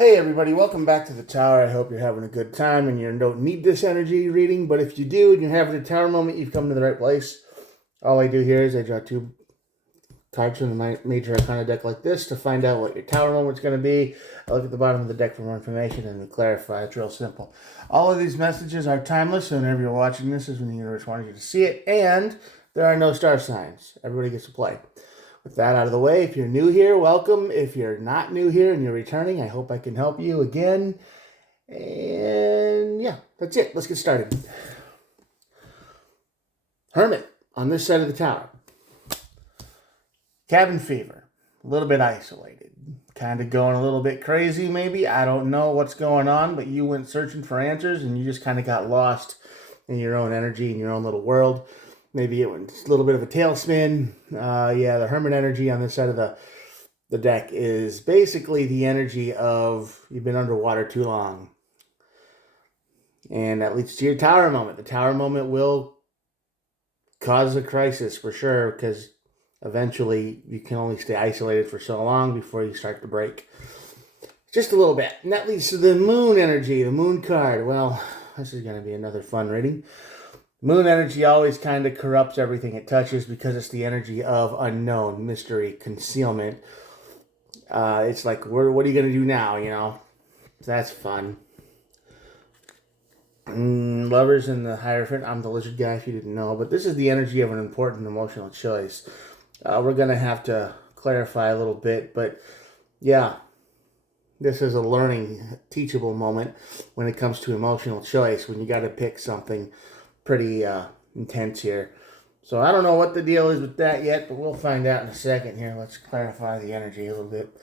Hey everybody, welcome back to the tower. I hope you're having a good time and you don't need this energy reading, but if you do and you're having a tower moment, you've come to the right place. All I do here is I draw two cards from the major arcana deck like this to find out what your tower moment's going to be. I look at the bottom of the deck for more information and we clarify. It's real simple. All of these messages are timeless, so whenever you're watching this is when the universe wanted you to see it, and there are no star signs. Everybody gets to play. With that out of the way, if you're new here, welcome. If you're not new here and you're returning, I hope I can help you again. And yeah, that's it. Let's get started. Hermit on this side of the tower. Cabin fever. A little bit isolated. Kind of going a little bit crazy, maybe. I don't know what's going on, but you went searching for answers and you just kind of got lost in your own energy, in your own little world. Maybe it went a little bit of a tailspin. The Hermit energy on this side of the deck is basically the energy of you've been underwater too long. And that leads to your tower moment. The tower moment will cause a crisis for sure, because eventually you can only stay isolated for so long before you start to break. Just a little bit. And that leads to the moon energy, the moon card. Well, this is going to be another fun reading. Moon energy always kind of corrupts everything it touches because it's the energy of unknown, mystery, concealment. It's like, what are you going to do now, you know? That's fun. Lovers in the Hierophant. I'm the lizard guy if you didn't know. But this is the energy of an important emotional choice. We're going to have to clarify a little bit. But yeah, this is a learning, teachable moment when it comes to emotional choice, when you got to pick something pretty intense here. So I don't know what the deal is with that yet, but we'll find out in a second here. Let's clarify the energy a little bit.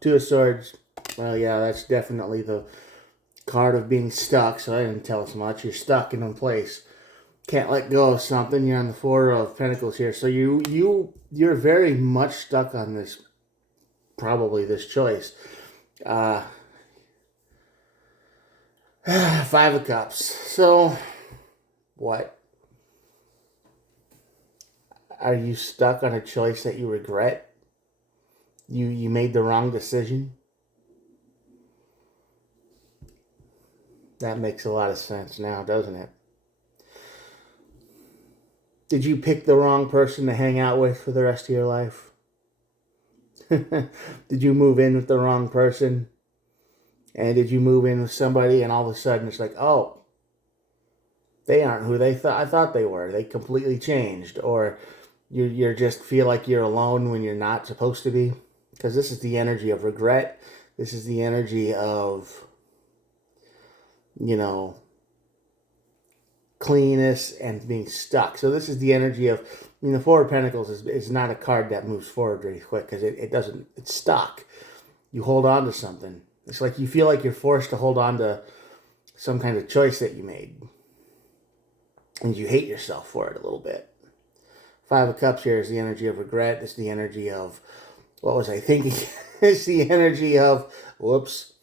Two of Swords. Well, yeah, that's definitely the card of being stuck, so I didn't tell us much. You're stuck in one place. Can't let go of something. You're on the Four of Pentacles here. So you're very much stuck on this, probably this choice. Five of Cups. So, what? Are you stuck on a choice that you regret? You made the wrong decision? That makes a lot of sense now, doesn't it? Did you pick the wrong person to hang out with for the rest of your life? Did you move in with the wrong person? And did you move in with somebody and all of a sudden it's like, oh, they aren't who I thought they were. They completely changed. Or you just feel like you're alone when you're not supposed to be. Because this is the energy of regret. This is the energy of, cleanness and being stuck. So this is the energy of, the Four of Pentacles is not a card that moves forward very quick because it's stuck. You hold on to something. It's like you feel like you're forced to hold on to some kind of choice that you made. And you hate yourself for it a little bit. Five of Cups here is the energy of regret. It's the energy of, what was I thinking? It's the energy of, whoops.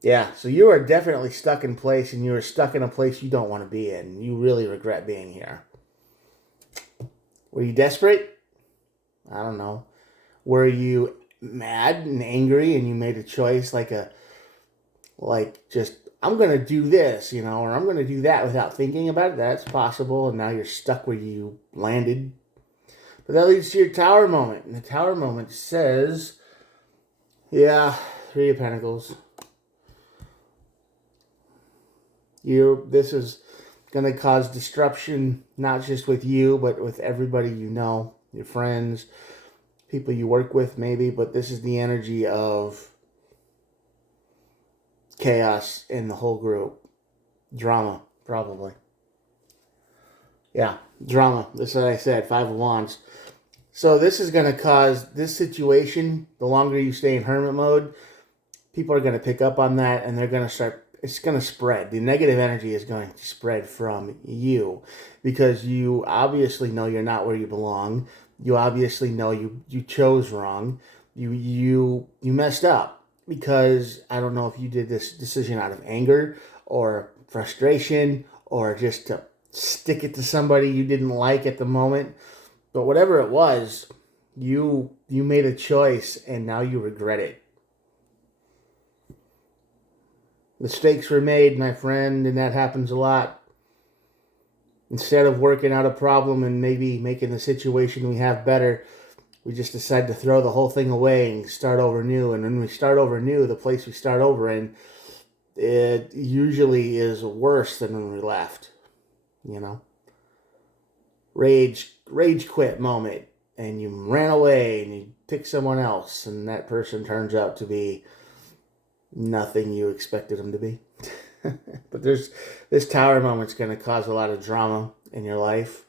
Yeah, so you are definitely stuck in place, and you are stuck in a place you don't want to be in. You really regret being here. Were you desperate? I don't know. Were you mad and angry and you made a choice like I'm going to do this, or I'm going to do that without thinking about it? That's possible, and now you're stuck where you landed. But that leads to your tower moment. And the tower moment says, Three of Pentacles. This is going to cause disruption, not just with you, but with everybody you know, your friends, people you work with maybe, but this is the energy of chaos in the whole group. Drama, probably. Yeah, drama. That's what I said, Five of Wands. So this is going to cause this situation, the longer you stay in hermit mode, people are going to pick up on that and they're going to start, it's going to spread. The negative energy is going to spread from you because you obviously know you're not where you belong. You obviously know you chose wrong. You messed up because I don't know if you did this decision out of anger or frustration or just to stick it to somebody you didn't like at the moment. But whatever it was, You made a choice and now you regret it. Mistakes were made, my friend, and that happens a lot. Instead of working out a problem and maybe making the situation we have better, we just decide to throw the whole thing away and start over new. And when we start over new, the place we start over in, it usually is worse than when we left. You know, rage quit moment, and you ran away and you pick someone else, and that person turns out to be nothing you expected them to be. But this tower moment's going to cause a lot of drama in your life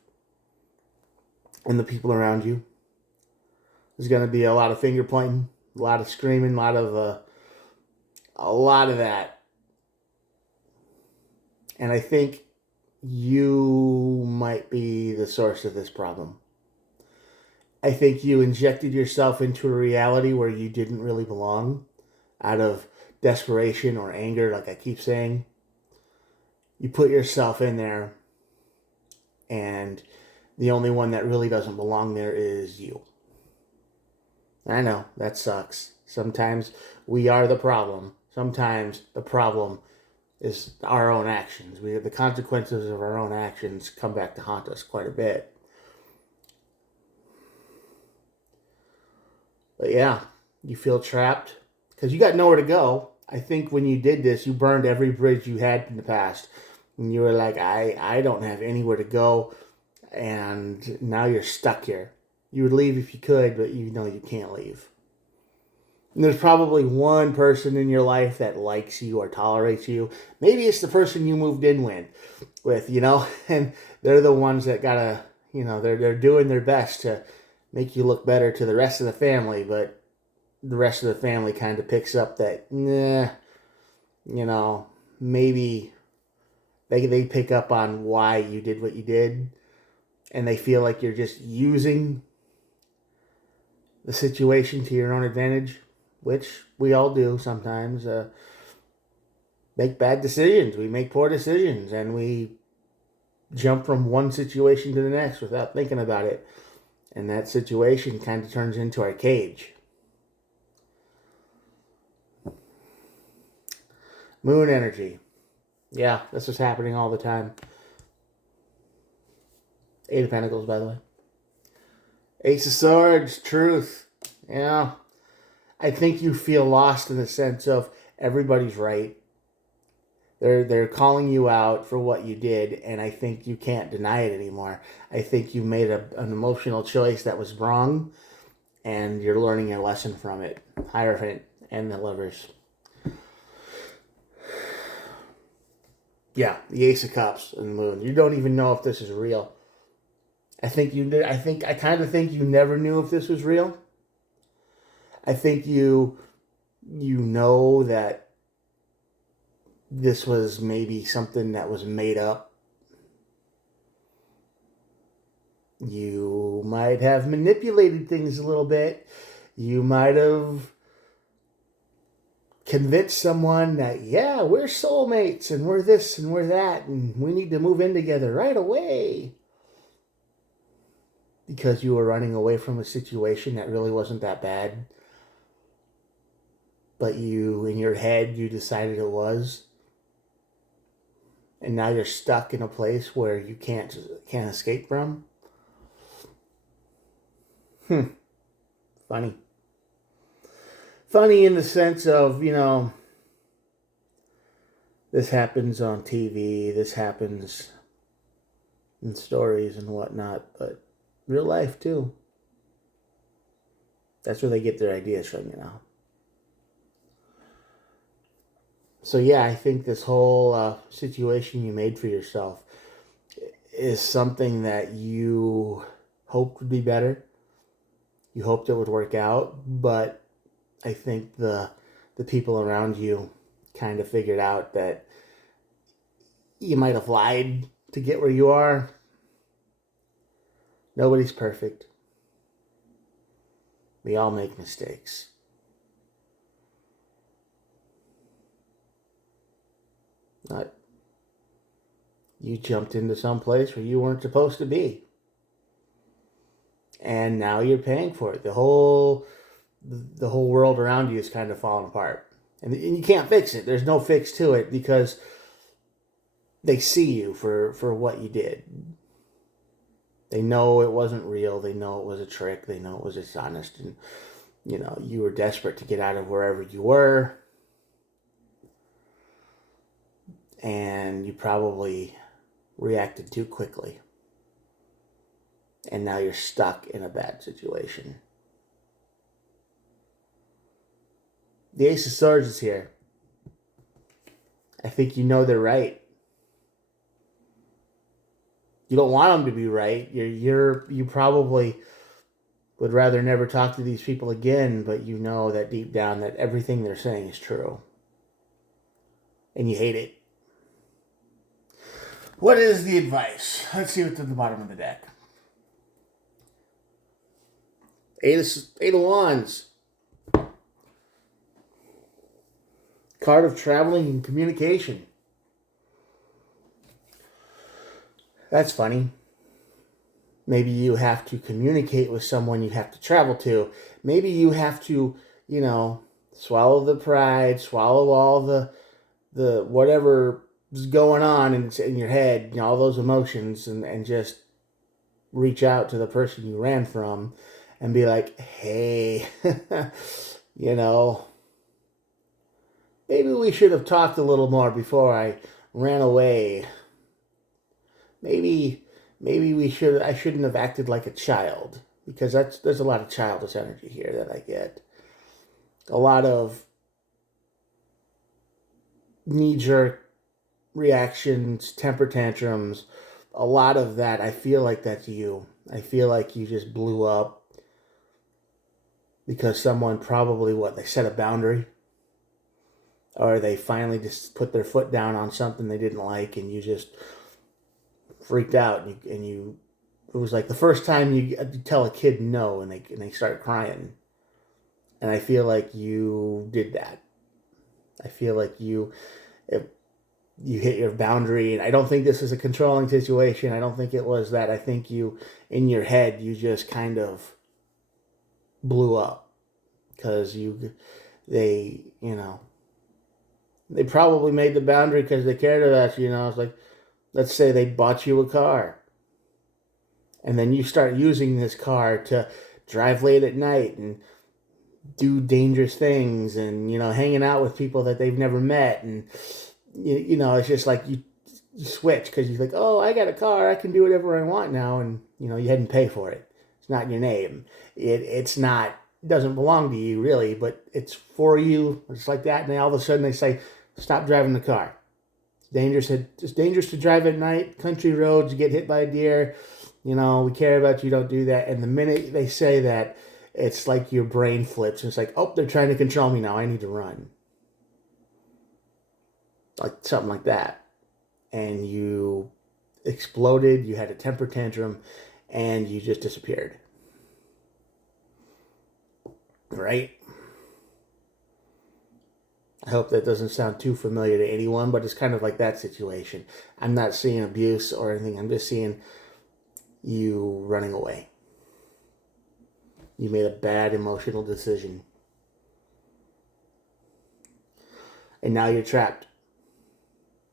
and the people around you. There's going to be a lot of finger pointing, a lot of screaming, a lot of that. And I think you might be the source of this problem. I think you injected yourself into a reality where you didn't really belong out of desperation or anger, like I keep saying. You put yourself in there, and the only one that really doesn't belong there is you. I know, that sucks. Sometimes we are the problem. Sometimes the problem is our own actions. The consequences of our own actions come back to haunt us quite a bit. But yeah, you feel trapped because you got nowhere to go. I think when you did this, you burned every bridge you had in the past. And you were like, I don't have anywhere to go. And now you're stuck here. You would leave if you could, but you know you can't leave. And there's probably one person in your life that likes you or tolerates you. Maybe it's the person you moved in with, and they're the ones that gotta, they're doing their best to make you look better to the rest of the family, but the rest of the family kind of picks up that, maybe they pick up on why you did what you did, and they feel like you're just using the situation to your own advantage, which we all do sometimes. Make bad decisions. We make poor decisions, and we jump from one situation to the next without thinking about it. And that situation kind of turns into our cage. Moon energy. Yeah, this is happening all the time. Eight of Pentacles, by the way. Ace of Swords, truth. Yeah. I think you feel lost in the sense of everybody's right. They're calling you out for what you did, and I think you can't deny it anymore. I think you made an emotional choice that was wrong, and you're learning a lesson from it. Hierophant and the Lovers. Yeah, the Ace of Cups and the Moon. You don't even know if this is real. I kind of think you never knew if this was real. I think you know that this was maybe something that was made up. You might have manipulated things a little bit. You might have convinced someone that, yeah, we're soulmates and we're this and we're that and we need to move in together right away. Because you were running away from a situation that really wasn't that bad. But in your head, you decided it was. And now you're stuck in a place where you can't escape from. Funny. Funny in the sense of, this happens on TV, this happens in stories and whatnot, but real life too. That's where they get their ideas from, So yeah, I think this whole situation you made for yourself is something that you hoped would be better. You hoped it would work out, but I think the people around you kind of figured out that you might have lied to get where you are. Nobody's perfect. We all make mistakes. You jumped into some place where you weren't supposed to be. And now you're paying for it. The whole world around you is kind of falling apart. And you can't fix it. There's no fix to it because they see you for what you did. They know it wasn't real. They know it was a trick. They know it was dishonest. And, you were desperate to get out of wherever you were. And you probably reacted too quickly. And now you're stuck in a bad situation. The Ace of Swords is here. I think you know they're right. You don't want them to be right. You probably would rather never talk to these people again, but you know that deep down that everything they're saying is true. And you hate it. What is the advice? Let's see what's at the bottom of the deck. Eight of Wands. Card of traveling and communication. That's funny. Maybe you have to communicate with someone you have to travel to. Maybe you have to, swallow the pride, swallow all the whatever is going on in your head, all those emotions, and just reach out to the person you ran from and be like, hey, maybe we should have talked a little more before I ran away. Maybe I shouldn't have acted like a child, because there's a lot of childish energy here that I get. A lot of knee-jerk reactions, temper tantrums, a lot of that. I feel like that's you. I feel like you just blew up because someone probably, they set a boundary, or they finally just put their foot down on something they didn't like, and you just freaked out, and you it was like the first time you tell a kid no, and they start crying. And I feel like you did that. I feel like you hit your boundary, and I don't think this is a controlling situation. I don't think it was that. I think you, in your head, you just kind of blew up because they probably made the boundary because they cared about you. It's like, let's say they bought you a car, and then you start using this car to drive late at night and do dangerous things, and hanging out with people that they've never met, and it's just like you switch because you're like, oh, I got a car, I can do whatever I want now, and you hadn't paid for it. It's not your name. It's not. It doesn't belong to you really, but it's for you. It's like that, and then all of a sudden they say, stop driving the car. It's dangerous to drive at night. Country roads, you get hit by a deer. We care about you. Don't do that. And the minute they say that, it's like your brain flips. It's like, oh, they're trying to control me now. I need to run. Like something like that. And you exploded. You had a temper tantrum, and you just disappeared. Right? I hope that doesn't sound too familiar to anyone, but it's kind of like that situation. I'm not seeing abuse or anything. I'm just seeing you running away. You made a bad emotional decision. And now you're trapped.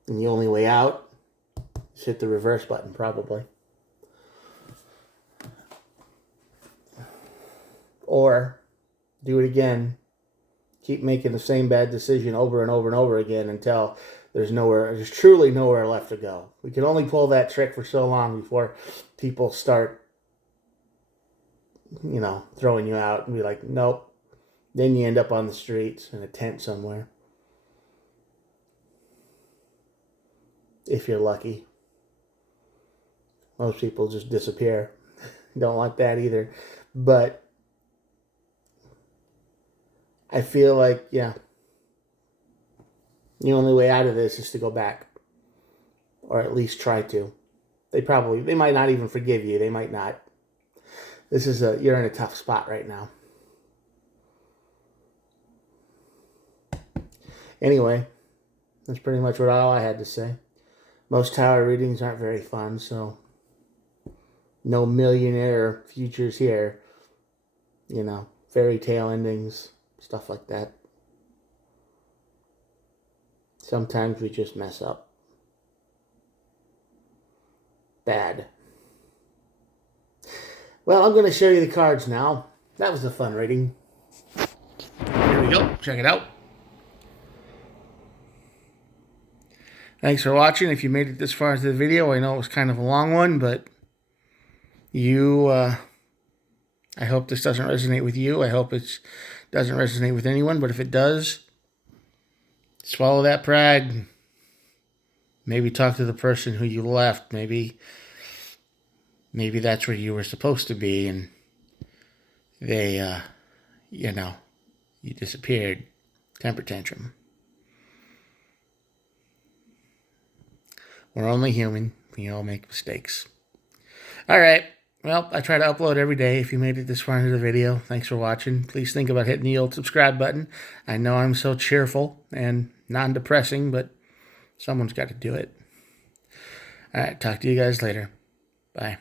And the only way out is hit the reverse button, probably. Or do it again. Keep making the same bad decision over and over and over again until there's truly nowhere left to go. We can only pull that trick for so long before people start, throwing you out and be like, nope. Then you end up on the streets in a tent somewhere. If you're lucky. Most people just disappear. Don't want that either. But I feel like, the only way out of this is to go back. Or at least try to. They might not even forgive you. They might not. You're in a tough spot right now. Anyway, that's pretty much all I had to say. Most tarot readings aren't very fun, so No millionaire futures here. You know, fairy tale endings, stuff like that. Sometimes we just mess up. Bad. Well, I'm going to show you the cards now. That was a fun reading. Here we go. Check it out. Thanks for watching. If you made it this far into the video, I know it was kind of a long one, but I hope this doesn't resonate with you. I hope it doesn't resonate with anyone, but if it does, swallow that pride. Maybe talk to the person who you left. Maybe that's where you were supposed to be, and they, you disappeared. Temper tantrum. We're only human. We all make mistakes. All right. Well, I try to upload every day. If you made it this far into the video, thanks for watching. Please think about hitting the old subscribe button. I know I'm so cheerful and non-depressing, but someone's got to do it. All right. Talk to you guys later. Bye.